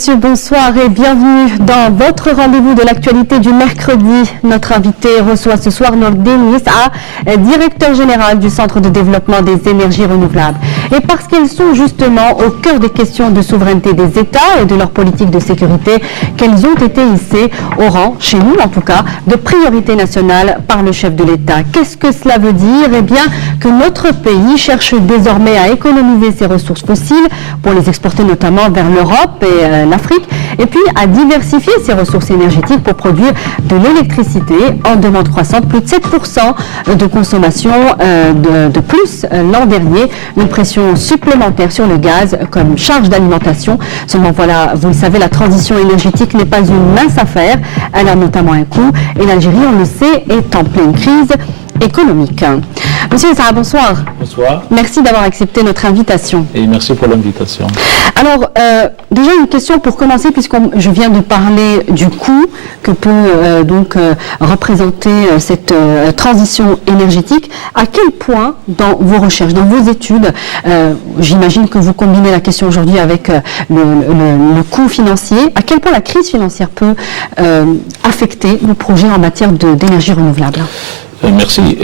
messieurs, bonsoir et bienvenue dans votre rendez-vous de l'actualité du mercredi. Notre invité reçoit ce soir Nordin Issa, directeur général du Centre de développement des énergies renouvelables. Et parce qu'elles sont justement au cœur des questions de souveraineté des États et de leur politique de sécurité, qu'elles ont été hissées au rang, chez nous en tout cas, de priorité nationale par le chef de l'État. Qu'est-ce que cela veut dire? Eh bien, que notre pays cherche désormais à économiser ses ressources fossiles pour les exporter notamment vers l'Europe et l'Afrique, et puis à diversifier ses ressources énergétiques pour produire de l'électricité en demande croissante, plus de 7% de consommation de plus l'an dernier, une pression supplémentaire sur le gaz comme charge d'alimentation. Seulement voilà, vous le savez, la transition énergétique n'est pas une mince affaire, elle a notamment un coût, et l'Algérie, on le sait, est en pleine crise économique. Monsieur Issa, bonsoir. Bonsoir. Merci d'avoir accepté notre invitation. Et merci pour l'invitation. Alors, déjà une question pour commencer, puisque je viens de parler du coût que peut représenter cette transition énergétique. À quel point, dans vos recherches, dans vos études, j'imagine que vous combinez la question aujourd'hui avec le coût financier, à quel point la crise financière peut affecter nos projets en matière d'énergie renouvelable? Merci.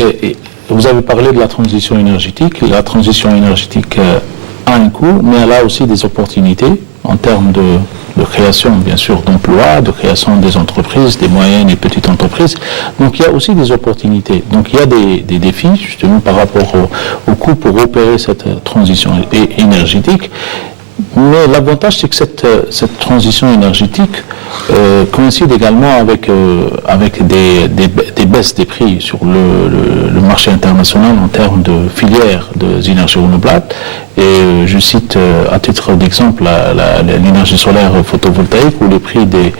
Vous avez parlé de la transition énergétique. La transition énergétique a un coût, mais elle a aussi des opportunités en termes de création, bien sûr, d'emplois, de création des entreprises, des moyennes et petites entreprises. Donc, il y a aussi des opportunités. Donc, il y a des défis, justement, par rapport au coût pour opérer cette transition énergétique. Mais l'avantage, c'est que cette transition énergétique coïncide également avec des baisses des prix sur le marché international en termes de filières des énergies renouvelables. Et je cite à titre d'exemple l'énergie solaire photovoltaïque, où les prix des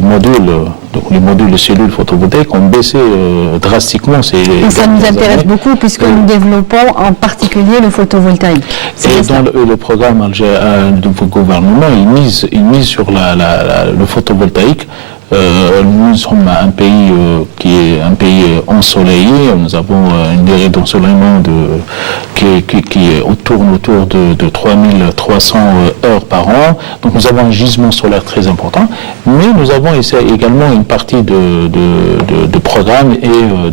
modules, donc les modules de cellules photovoltaïques, ont baissé drastiquement. Et ça nous intéresse beaucoup puisque nous développons en particulier le photovoltaïque. Et dans le programme du gouvernement, il mise sur le photovoltaïque. Nous sommes un pays qui est un pays ensoleillé. Nous avons une durée d'ensoleillement qui tourne autour de 3300 heures par an. Donc nous avons un gisement solaire très important. Mais nous avons également une partie de programme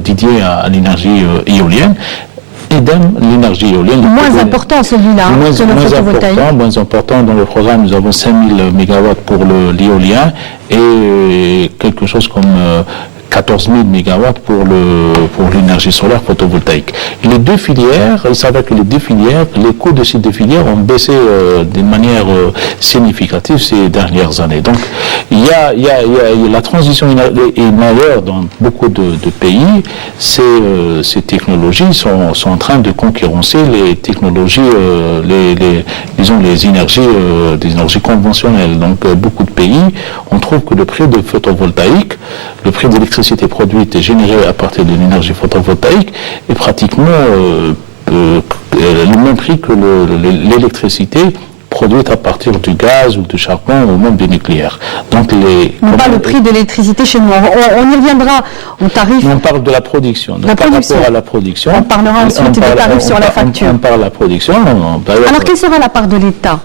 dédié à l'énergie éolienne. Idem, l'énergie éolienne. Moins important celui-là que le photovoltaïque. Moins important dans le programme, nous avons 5000 MW pour l'éolien et quelque chose comme 14 000 MW pour l'énergie solaire photovoltaïque. Et les deux filières, il s'avère que les coûts de ces deux filières ont baissé d'une manière significative ces dernières années. Donc, la transition est majeure dans beaucoup de pays. Ces technologies sont en train de concurrencer les technologies, les énergies conventionnelles. Donc, beaucoup de pays, on trouve que le prix de photovoltaïque, le prix d'électricité produite et générée à partir de l'énergie photovoltaïque est pratiquement le même prix que l'électricité produite à partir du gaz ou du charbon ou même du nucléaire. Donc non pas le prix de l'électricité chez nous. On y reviendra au tarif. On parle de la production. Donc, par rapport à la production. On parlera ensuite des tarifs sur la facture. On parle de la production. Alors quelle sera la part de l'État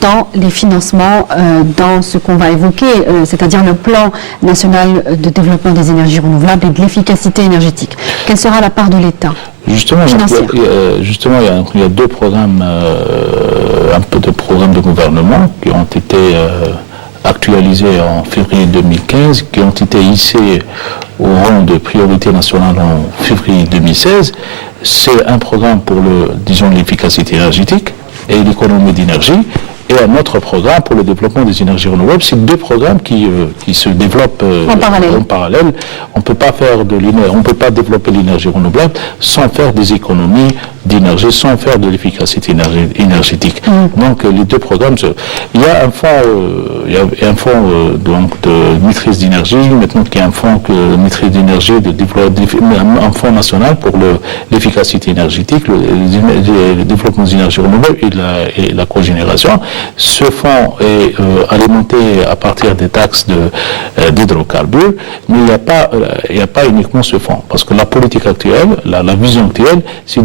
dans les financements, dans ce qu'on va évoquer, c'est-à-dire le plan national de développement des énergies renouvelables et de l'efficacité énergétique? Quelle sera la part de l'État? Justement, il y a deux programmes, un peu de programmes de gouvernement qui ont été actualisés en février 2015, qui ont été hissés au rang de priorité nationale en février 2016. C'est un programme pour l'efficacité énergétique et l'économie d'énergie, et un autre programme pour le développement des énergies renouvelables. C'est deux programmes qui se développent en parallèle. On peut pas développer l'énergie renouvelable sans faire des économies d'énergie, sans faire de l'efficacité énergétique. Donc les deux programmes, il y a un fonds, de maîtrise d'énergie, maintenant qu'il y a un fonds de maîtrise d'énergie, un fonds national pour l'efficacité énergétique, le développement des énergies renouvelables et la cogénération. Ce fonds est alimenté à partir des taxes d'hydrocarbures, mais il n'y a pas uniquement ce fonds, parce que la politique actuelle, la vision actuelle, c'est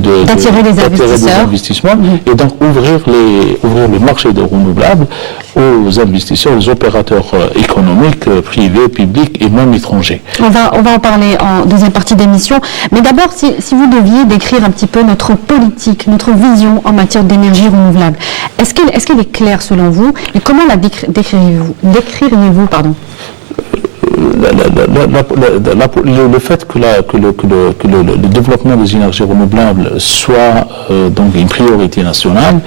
d'attirer les investissements et donc ouvrir le marché des renouvelables aux investisseurs, aux opérateurs économiques, privés, publics et même étrangers. On va en parler en deuxième partie d'émission. Mais d'abord, si vous deviez décrire un petit peu notre politique, notre vision en matière d'énergie renouvelable, est-ce qu'elle est claire selon vous et comment la décririez-vous le fait que le développement des énergies renouvelables soit donc une priorité nationale,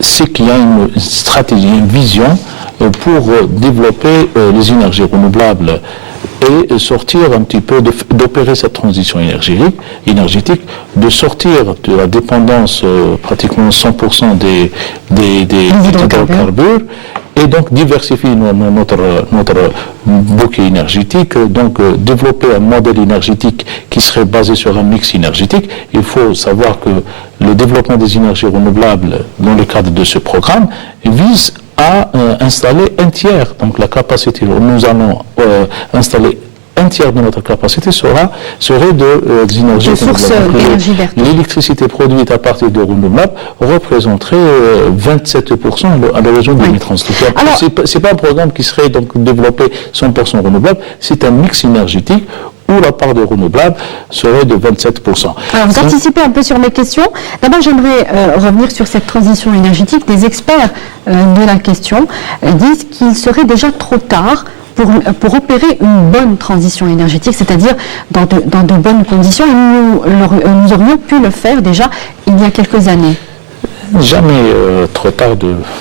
c'est qu'il y a une stratégie, une vision pour développer les énergies renouvelables et sortir un petit peu, d'opérer cette transition énergétique, de sortir de la dépendance pratiquement 100% des hydrocarbures, et donc diversifier notre bouquet énergétique, donc développer un modèle énergétique qui serait basé sur un mix énergétique. Il faut savoir que le développement des énergies renouvelables dans le cadre de ce programme vise à installer un tiers, donc la capacité, nous allons installer un tiers de notre capacité serait des énergies renouvelables. L'électricité produite à partir de renouvelables représenterait 27% à l'horizon 2030. Ce n'est pas un programme qui serait donc développé 100% renouvelable, c'est un mix énergétique où la part de renouvelables serait de 27%. Alors, vous anticipez un peu sur mes questions. D'abord, j'aimerais revenir sur cette transition énergétique. Des experts de la question disent qu'il serait déjà trop tard pour opérer une bonne transition énergétique, c'est-à-dire dans de bonnes conditions. Et nous aurions pu le faire déjà il y a quelques années. Jamais trop tard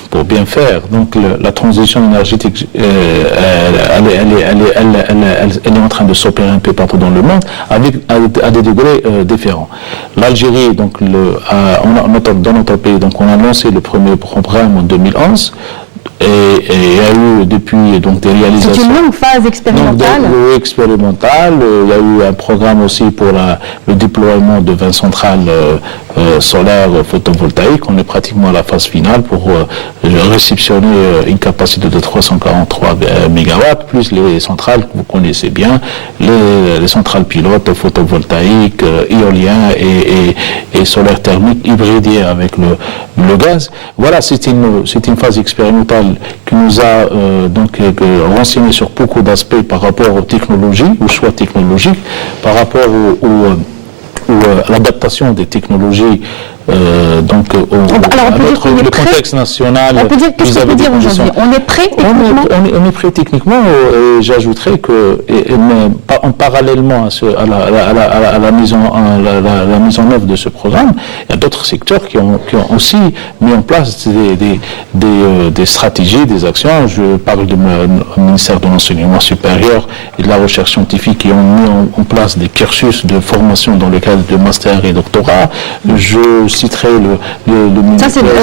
pour bien faire. Donc la transition énergétique, elle est en train de s'opérer un peu partout dans le monde, à des degrés différents. L'Algérie, donc dans notre pays, donc on a lancé le premier programme en 2011. Et il y a eu depuis donc des réalisations. C'est une longue phase expérimentale. Expérimentale. Il y a eu un programme aussi pour le déploiement de 20 centrales solaires photovoltaïques. On est pratiquement à la phase finale pour réceptionner une capacité de 343 mégawatts, plus les centrales que vous connaissez bien, les centrales pilotes photovoltaïques, éoliens et solaires thermiques hybridés avec le gaz. Voilà, c'est une phase expérimentale qui nous a renseigné sur beaucoup d'aspects par rapport aux technologies, aux choix technologiques, par rapport à l'adaptation des technologies le contexte national. On peut dire, qu'est-ce qu'on peut dire aujourd'hui? On est prêt techniquement? On est prêt techniquement, et j'ajouterais que, parallèlement à la mise en œuvre de ce programme, il y a d'autres secteurs qui ont aussi mis en place des stratégies, des actions. Je parle du ministère de l'Enseignement supérieur et de la Recherche scientifique qui ont mis en place des cursus de formation dans le cadre de master et doctorat. Je citerai le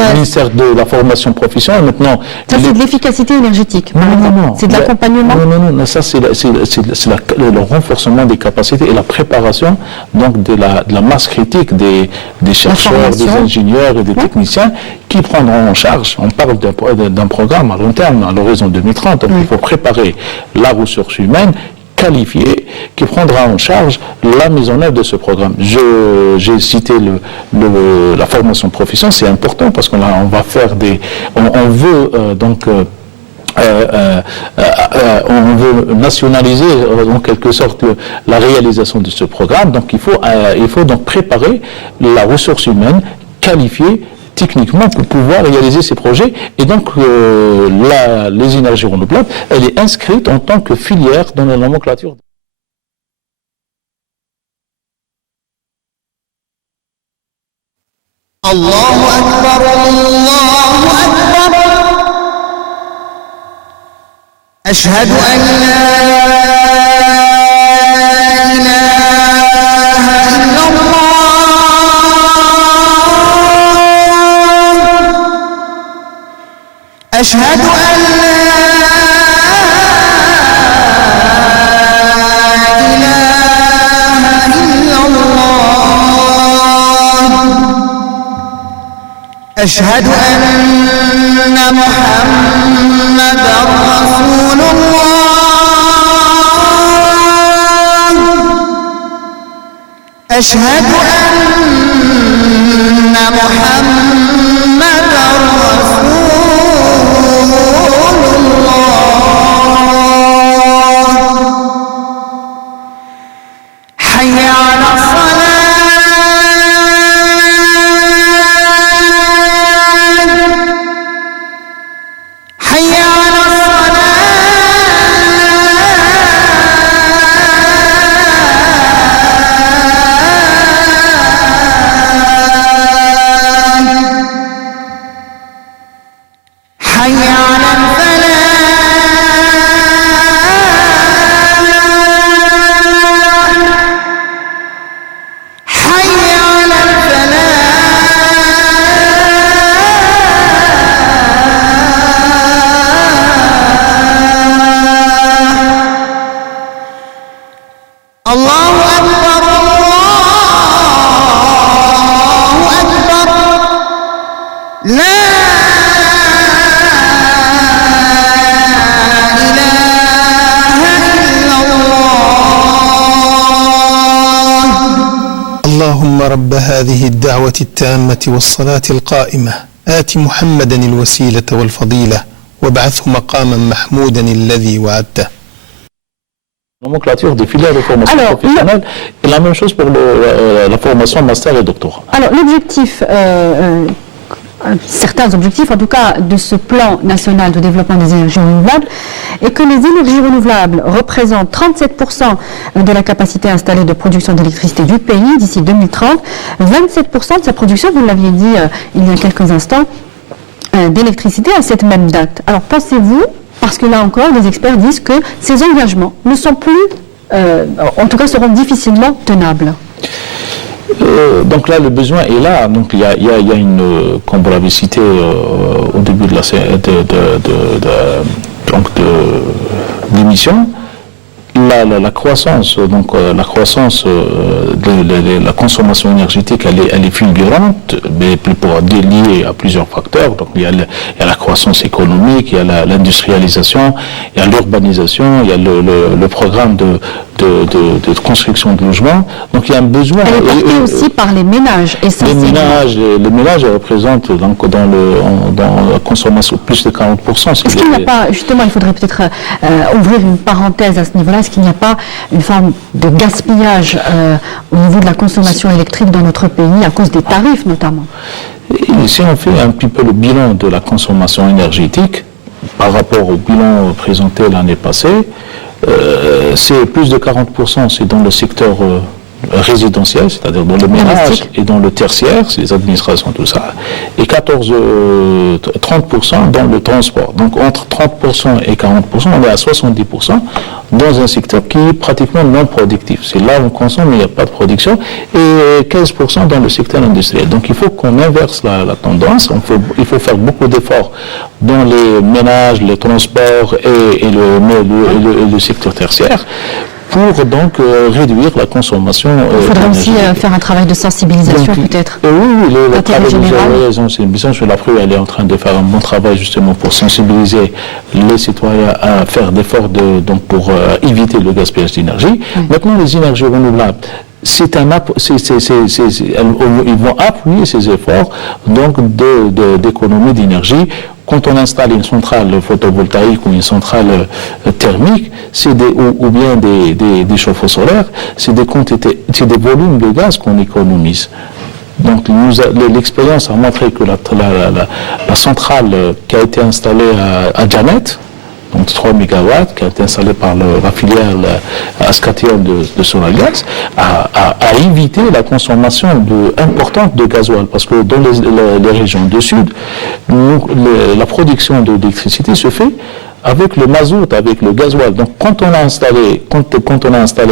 ministère de la formation professionnelle. Maintenant, ça, c'est de l'efficacité énergétique. Non. C'est de l'accompagnement. Non. Ça, c'est le renforcement des capacités et la préparation donc de la masse critique des chercheurs, des ingénieurs et des techniciens qui prendront en charge. On parle d'un programme à long terme, à l'horizon 2030. Donc, il faut préparer la ressource humaine qualifié qui prendra en charge la mise en œuvre de ce programme. J'ai cité la formation professionnelle, c'est important parce qu'on va faire on veut on veut nationaliser en quelque sorte la réalisation de ce programme. Donc il faut donc préparer la ressource humaine qualifiée techniquement pour pouvoir réaliser ces projets. Et donc, les énergies renouvelables, elle est inscrite en tant que filière dans la nomenclature. Allahu Akbar, Allahu Akbar. Ashhadu an la أشهد أن لا إله إلا الله أشهد أن محمدا رسول الله أشهد أن محمدا رسول الله حي على رب هذه الدعوة التامة والصلاة القائمة آت محمدا الوسيلة والفضيلة وابعثه مقاما محمودا الذي وعدته. Nomenclature des filières de formation professionnelle et la même chose pour la formation master et doctorat. Alors l'objectif, certains objectifs en tout cas de ce plan national de développement des énergies renouvelables est que les énergies renouvelables représentent 37% de la capacité installée de production d'électricité du pays d'ici 2030, 27% de sa production, vous l'aviez dit il y a quelques instants, d'électricité à cette même date. Alors pensez-vous, parce que là encore les experts disent que ces engagements ne sont plus, en tout cas seront difficilement tenables. Donc là, le besoin est là. Donc il y a une, comme vous l'avez cité au début de l'émission, la croissance, donc la croissance de la consommation énergétique, elle est fulgurante, mais liée à plusieurs facteurs. Donc il y a la croissance économique, il y a l'industrialisation, il y a l'urbanisation, il y a le programme de construction de logements. Donc il y a un besoin. Elle est portée aussi par les ménages essentiellement. Les ménages représentent donc dans la consommation plus de 40%. Est-ce qu'il n'y a pas, justement, il faudrait peut-être ouvrir une parenthèse à ce niveau-là, est-ce qu'il n'y a pas une forme de gaspillage au niveau de la consommation électrique dans notre pays à cause des tarifs notamment? Et si on fait un petit peu le bilan de la consommation énergétique par rapport au bilan présenté l'année passée, c'est plus de 40%, c'est dans le secteur résidentiel, c'est-à-dire dans le ménage et dans le tertiaire, c'est les administrations, tout ça, et 30% dans le transport. Donc entre 30% et 40%, on est à 70% dans un secteur qui est pratiquement non productif. C'est là où on consomme, mais il n'y a pas de production, et 15% dans le secteur industriel. Donc il faut qu'on inverse la tendance, il faut faire beaucoup d'efforts dans les ménages, les transports et le secteur tertiaire, pour donc réduire la consommation. Il faudrait aussi faire un travail de sensibilisation peut-être. Oui, le travail de sensibilisation sur la FRU, elle est en train de faire un bon travail justement pour sensibiliser les citoyens à faire d'efforts pour éviter le gaspillage d'énergie. Maintenant, les énergies renouvelables, ils vont appuyer ces efforts donc d'économie d'énergie. Quand on installe une centrale photovoltaïque ou une centrale thermique, ou bien des chauffe-eau solaires, c'est des volumes de gaz qu'on économise. Donc l'expérience a montré que la centrale qui a été installée à Janet, donc 3 MW, qui a été installée par la filière Ascatium de Sonalgas, a évité la consommation importante de gasoil. Parce que dans les régions du Sud, la production d'électricité se fait avec le mazout, avec le gasoil. Donc quand on a installé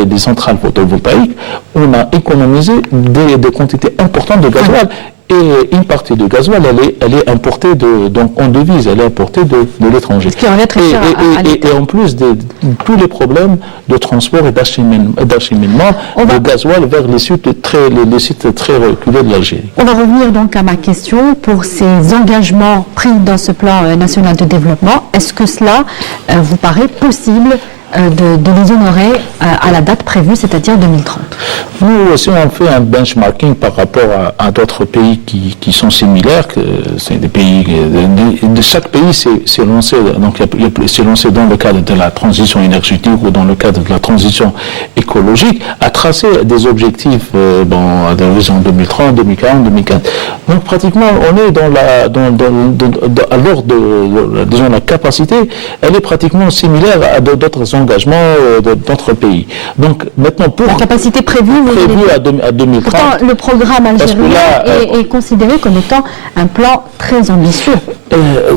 des centrales photovoltaïques, on a économisé des quantités importantes de gasoil. et une partie de gasoil, elle est importée donc en devise, elle est importée de l'étranger. Ce qui revient très cher à l'État. Et en plus de tous les problèmes de transport et d'acheminement de gasoil vers les sites très reculés de l'Algérie. On va revenir donc à ma question. Pour ces engagements pris dans ce plan national de développement, est-ce que cela vous paraît possible de les honorer à la date prévue, c'est-à-dire 2030? Nous aussi, on fait un benchmarking par rapport à d'autres pays qui sont similaires. C'est des pays de chaque pays s'est lancé dans le cadre de la transition énergétique ou dans le cadre de la transition écologique à tracer des objectifs à l'horizon 2030, 2040, 2050. Donc pratiquement, on est disons la capacité, elle est pratiquement similaire à d'autres engagements d'autres pays. Donc maintenant pour la capacité prévue à 2030. Pourtant, le programme algérien est considéré comme étant un plan très ambitieux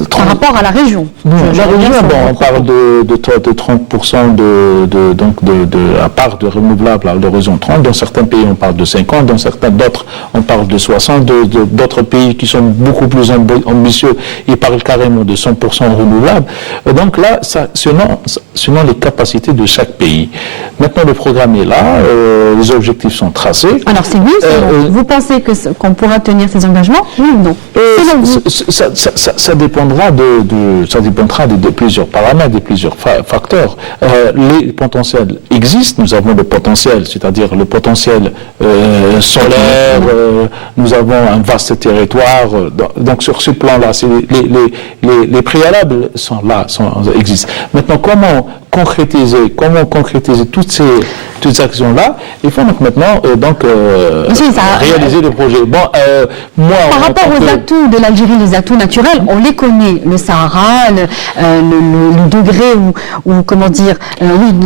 par rapport à la région. La région, on parle de 30% à part de renouvelables à l'horizon 30. Dans certains pays, on parle de 50. Dans certains d'autres, on parle de 60. D'autres pays qui sont beaucoup plus ambitieux, ils parlent carrément de 100% renouvelables. Donc là, selon les capacités de chaque pays. Maintenant, le programme est là, les objectifs sont tracés. Alors c'est oui, vous pensez qu'on pourra tenir ces engagements, oui ou non? Ça dépendra de plusieurs paramètres, de plusieurs facteurs. Les potentiels existent, nous avons le potentiel, c'est-à-dire le potentiel solaire, nous avons un vaste territoire, donc sur ce plan-là, les préalables sont là, existent. Maintenant, comment concrétiser toutes ces actions-là? Il faut donc maintenant réaliser le projet. Par rapport aux atouts de l'Algérie, les atouts naturels, on les connaît. Le Sahara, le degré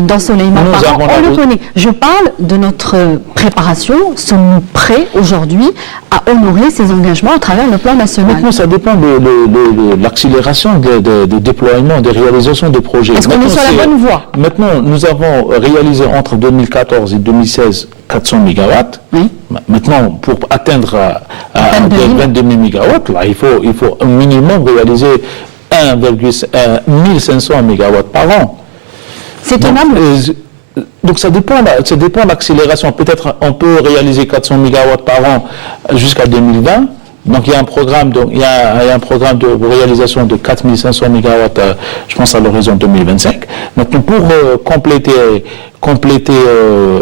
d'ensoleillement par an, on le connaît. Je parle de notre préparation. Sommes-nous prêts aujourd'hui à honorer ces engagements à travers le plan national? Maintenant, ça dépend de l'accélération des déploiements, des réalisations de projets. Est-ce qu'on est sur la bonne voie? Maintenant, nous avons réalisé entre 2014 et 2016 400 mégawatts. Oui. Maintenant, pour atteindre 22 000 mégawatts, là, il faut un minimum réaliser 1500 mégawatts par an. C'est tenable? Donc ça dépend de l'accélération. Peut-être on peut réaliser 400 mégawatts par an jusqu'à 2020. Donc il y a un programme de réalisation de 4500 mégawatts, je pense à l'horizon 2025. Maintenant pour compléter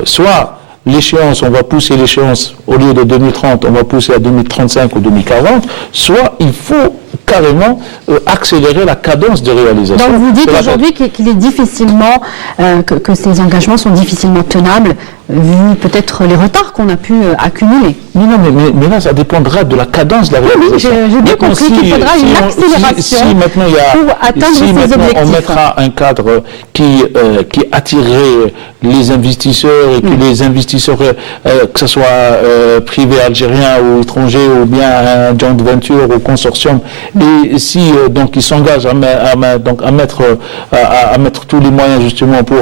soit l'échéance, on va pousser l'échéance au lieu de 2030, on va pousser à 2035 ou 2040, soit il faut carrément accélérer la cadence de réalisation. Donc vous dites aujourd'hui qu'il est difficilement, que ces engagements sont difficilement tenables, vu peut-être les retards qu'on a pu accumuler. Mais non, mais là, ça dépendra de la cadence de la réalisation. Oui, j'ai bien compris qu'il faudra une accélération pour atteindre ces objectifs. On mettra un cadre qui attirerait les investisseurs et que les investisseurs, que ce soit privés algériens ou étrangers ou bien un joint venture ou consortium, et si donc ils s'engagent à mettre tous les moyens justement pour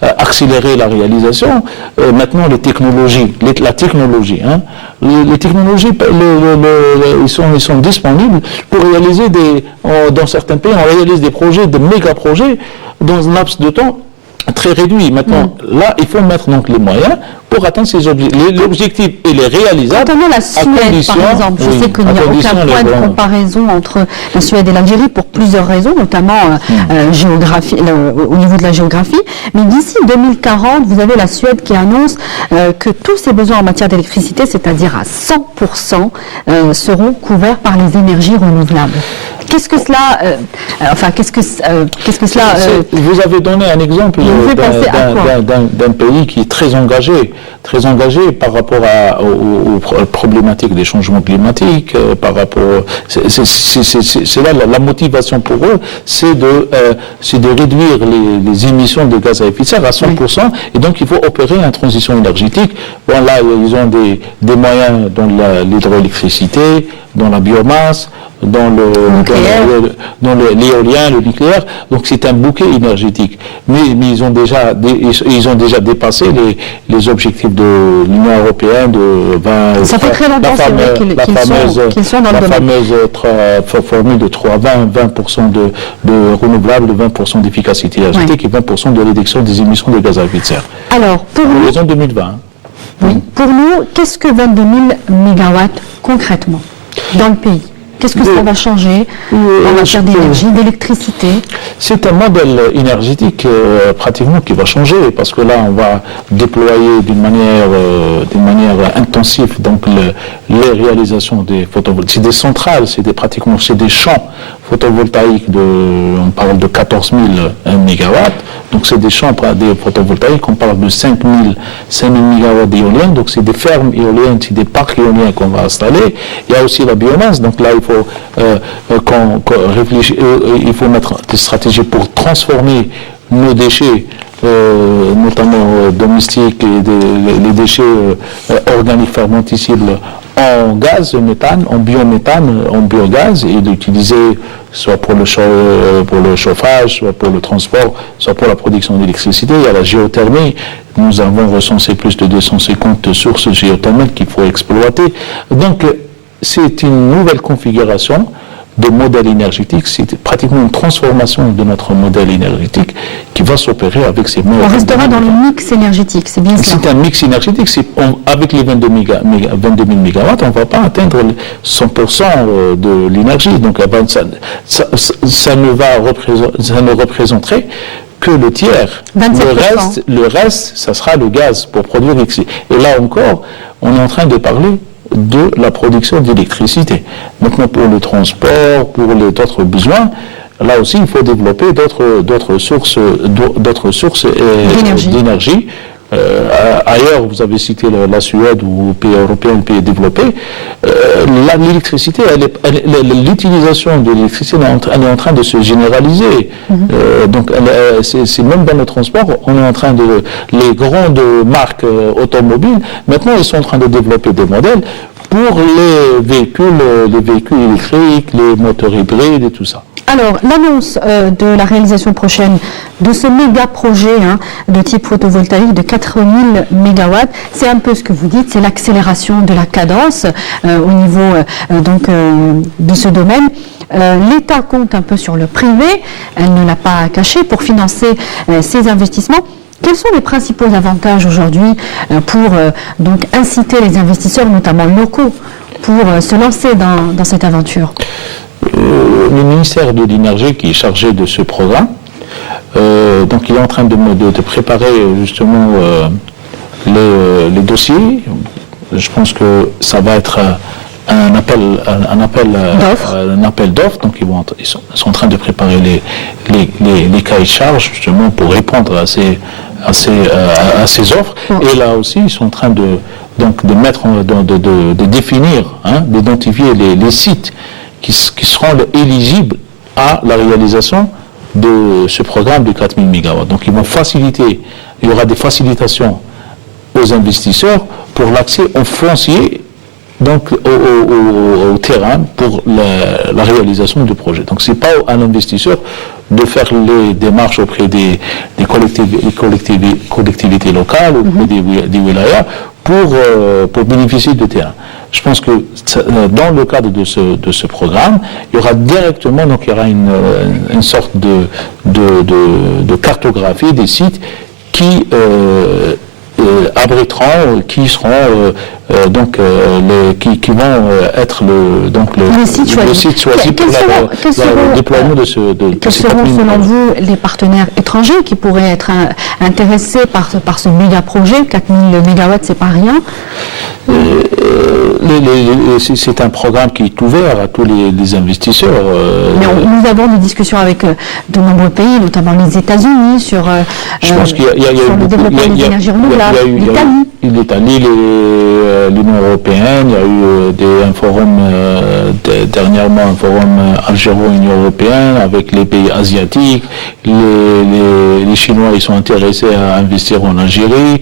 accélérer la réalisation. Maintenant, les technologies, les technologies, ils sont disponibles pour réaliser dans certains pays, on réalise des projets, des méga projets dans un laps de temps très réduit. Maintenant, là, il faut mettre donc les moyens pour atteindre ces objectifs. L'objectif, il est réalisable. Concernant la Suède, par exemple, je sais qu'il n'y a aucun point de comparaison entre la Suède et l'Algérie pour plusieurs raisons, notamment au niveau de la géographie. Mais d'ici 2040, vous avez la Suède qui annonce que tous ses besoins en matière d'électricité, c'est-à-dire à 100%, seront couverts par les énergies renouvelables. Qu'est-ce que cela vous avez donné un exemple d'un pays qui est très engagé par rapport aux problématiques des changements climatiques, par rapport. C'est là la motivation pour eux, c'est de réduire les émissions de gaz à effet de serre à 100%, et donc il faut opérer une transition énergétique. Bon, là, ils ont des moyens dans l'hydroélectricité, dans la biomasse, dans l'éolien, le nucléaire. Donc c'est un bouquet énergétique. Mais ils ont déjà dépassé les objectifs de l'Union européenne de 20. Ça fait très longtemps, c'est vrai qu'ils sont dans le domaine. La fameuse formule de 20% de renouvelables, de 20% d'efficacité énergétique et 20% de réduction des émissions de gaz à effet de serre. Alors, pour nous, horizon 2020. Oui. Pour nous, qu'est-ce que 22 000 mégawatts concrètement dans le pays? Qu'est-ce que ça va changer en matière d'énergie, d'électricité? C'est un modèle énergétique pratiquement qui va changer parce que là, on va déployer d'une manière intensive donc les réalisations des photovoltaïques. C'est des centrales, c'est des champs photovoltaïques on parle de 14 000 mégawatts. Donc c'est des champs des photovoltaïques, on parle de 5 000 mégawatts d'éoliennes. Donc c'est des fermes éoliennes, c'est des parcs éoliens qu'on va installer. Il y a aussi la biomasse. Donc là, il faut réfléchir, il faut mettre des stratégies pour transformer nos déchets, notamment domestiques et les déchets organiques fermentescibles en gaz méthane, en biométhane, en biogaz, et d'utiliser soit pour le chauffage, soit pour le transport, soit pour la production d'électricité. Il y a la géothermie. Nous avons recensé plus de 250 sources géothermiques qu'il faut exploiter. Donc, c'est une nouvelle configuration de modèle énergétique, c'est pratiquement une transformation de notre modèle énergétique qui va s'opérer avec ces moyens. On restera dans le mix énergétique, c'est bien ça. C'est un mix énergétique, avec les 22 000 mégawatts, on ne va pas atteindre 100% de l'énergie, donc ça ne représenterait que le tiers. 27%. Le reste, ça sera le gaz pour produire l'électricité. Et là encore, on est en train de parler de la production d'électricité. Maintenant, pour le transport, pour d'autres besoins, là aussi, il faut développer d'autres sources d'énergie. Ailleurs, vous avez cité la Suède ou les pays européens, les pays développés. L'électricité, l'utilisation de l'électricité, elle est en train de se généraliser. Donc, c'est même dans le transport, on est en train les grandes marques automobiles, maintenant, ils sont en train de développer des modèles pour les véhicules électriques, les moteurs hybrides et tout ça. Alors, l'annonce de la réalisation prochaine de ce méga projet de type photovoltaïque de 4000 mégawatts, c'est un peu ce que vous dites, c'est l'accélération de la cadence au niveau de ce domaine. L'État compte un peu sur le privé, elle ne l'a pas caché, pour financer ces investissements. Quels sont les principaux avantages aujourd'hui pour donc inciter les investisseurs, notamment locaux, pour se lancer dans cette aventure? Le ministère de l'Énergie qui est chargé de ce programme, donc il est en train de préparer justement les dossiers. Je pense que ça va être un appel d'offres. Donc ils sont en train de préparer les cahiers de charges justement pour répondre à ces offres. Et là aussi, ils sont en train de définir, d'identifier les sites qui seront éligibles à la réalisation de ce programme de 4000 MW. Donc il y aura des facilitations aux investisseurs pour l'accès au foncier, donc au terrain pour la réalisation du projet. Donc c'est pas à l'investisseur de faire les démarches auprès des collectivités locales, auprès des wilayas pour bénéficier du terrain. Je pense que dans le cadre de ce programme, il y aura directement, donc il y aura une sorte de cartographie des sites qui abriteront, qui seront qui vont être le site choisi pour le déploiement de ce. Quels seront selon vous les partenaires étrangers qui pourraient être intéressés par ce méga projet? 4000 MW, c'est pas rien. C'est un programme qui est ouvert à tous les investisseurs. Mais nous avons des discussions avec de nombreux pays, notamment les États-Unis, sur le développement des énergies renouvelables, l'Italie, l'Union européenne, il y a eu un forum, dernièrement un forum Algéro-Union européenne avec les pays asiatiques. Les Chinois, ils sont intéressés à investir en Algérie.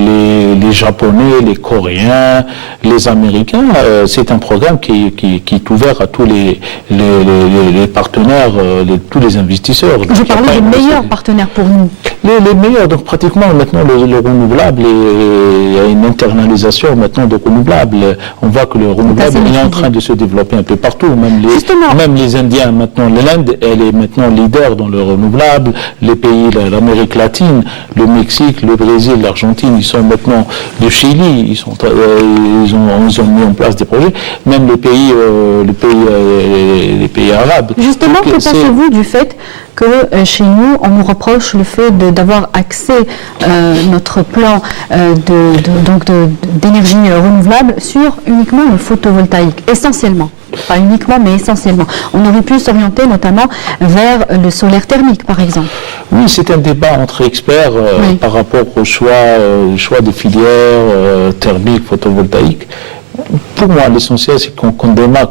les Japonais, les Coréens, les Américains. C'est un programme qui est ouvert à tous les partenaires, tous les investisseurs. Je parlais des meilleurs partenaires pour nous. Les meilleurs, donc pratiquement maintenant le renouvelable, il y a une internalisation maintenant de renouvelable. On voit que le renouvelable est en train de se développer un peu partout, même les Indiens maintenant. L'Inde, elle est maintenant leader dans le renouvelable. Les pays, l'Amérique latine, le Mexique, le Brésil, l'Argentine, ils sont maintenant, le Chili, ils ont mis en place des projets. Même les pays arabes. Justement, que pensez-vous du fait que chez nous, on nous reproche le fait d'avoir axé notre plan d'énergie renouvelable sur uniquement le photovoltaïque, essentiellement. Pas uniquement, mais essentiellement. On aurait pu s'orienter notamment vers le solaire thermique, par exemple. Oui, c'est un débat entre experts par rapport au choix des filières thermiques, photovoltaïques. Pour moi, l'essentiel, c'est qu'on démarre,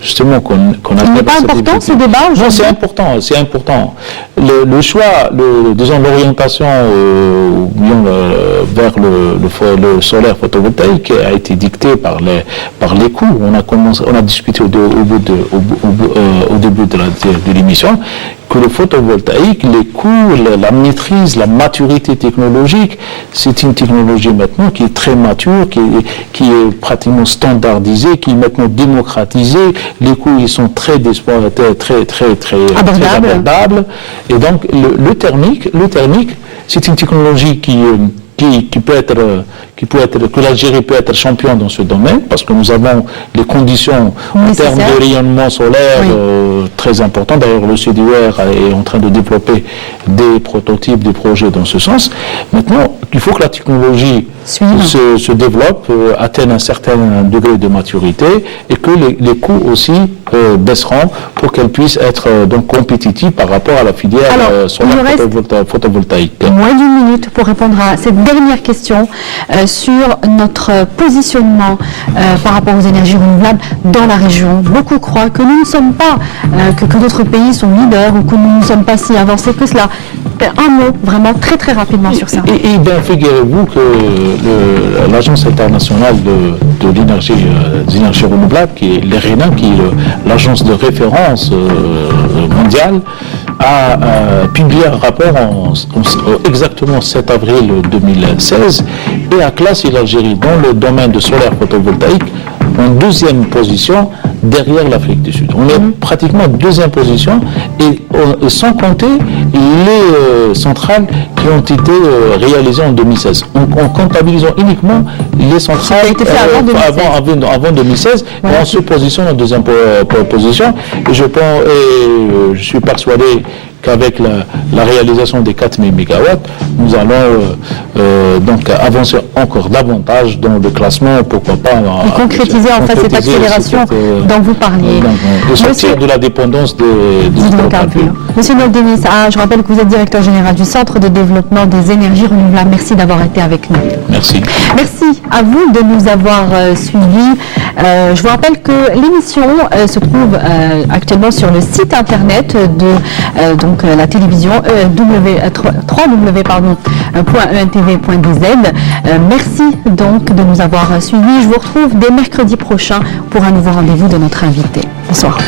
justement, qu'on Il n'est pas important ce débat aujourd'hui? Non, c'est important. Le choix, disons, l'orientation vers le solaire photovoltaïque a été dicté par les coûts. On a discuté au début de l'émission que le photovoltaïque, les coûts, la maîtrise, la maturité technologique, c'est une technologie maintenant qui est très mature, qui est pratiquement standardisée, qui est maintenant démocratisée. Les coûts, ils sont très abordables. Et donc, le thermique, c'est une technologie que l'Algérie peut être champion dans ce domaine, parce que nous avons les conditions en termes de rayonnement solaire très importantes. D'ailleurs, le CDUR est en train de développer des prototypes, des projets dans ce sens. Maintenant, il faut que la technologie se développe, atteigne un certain degré de maturité, et que les coûts aussi baisseront pour qu'elle puisse être donc compétitive par rapport à la filière solaire photovoltaïque. Moins d'une minute pour répondre à cette dernière question sur notre positionnement par rapport aux énergies renouvelables dans la région. Beaucoup croient que nous ne sommes pas, que d'autres pays sont leaders ou que nous ne sommes pas si avancés que cela. Un mot, vraiment, très très rapidement sur ça. Et bien, figurez-vous que l'Agence internationale de l'énergie, des énergies renouvelables, qui est l'ERENA, qui est l'agence de référence mondiale, a publié un rapport exactement 7 avril 2016 et a classé l'Algérie dans le domaine de solaire photovoltaïque en deuxième position derrière l'Afrique du Sud. On est pratiquement en deuxième position et sans compter les centrales qui ont été réalisées en 2016. En comptabilisant uniquement les centrales avant 2016, on se positionne en deuxième position. Et je suis persuadé qu'avec la réalisation des 4000 MW, nous allons donc avancer encore davantage dans le classement, pourquoi pas... Et concrétiser en fait cette accélération dont vous parliez. De sortir de la dépendance des hydrocarbures. Monsieur Noldenis, je rappelle que vous êtes directeur général du Centre de développement des énergies renouvelables. Merci d'avoir été avec nous. Merci. Merci à vous de nous avoir suivis. Je vous rappelle que l'émission se trouve actuellement sur le site internet de la télévision www.entv.dz. Merci donc de nous avoir suivis. Je vous retrouve dès mercredi prochain pour un nouveau rendez-vous de notre invité. Bonsoir.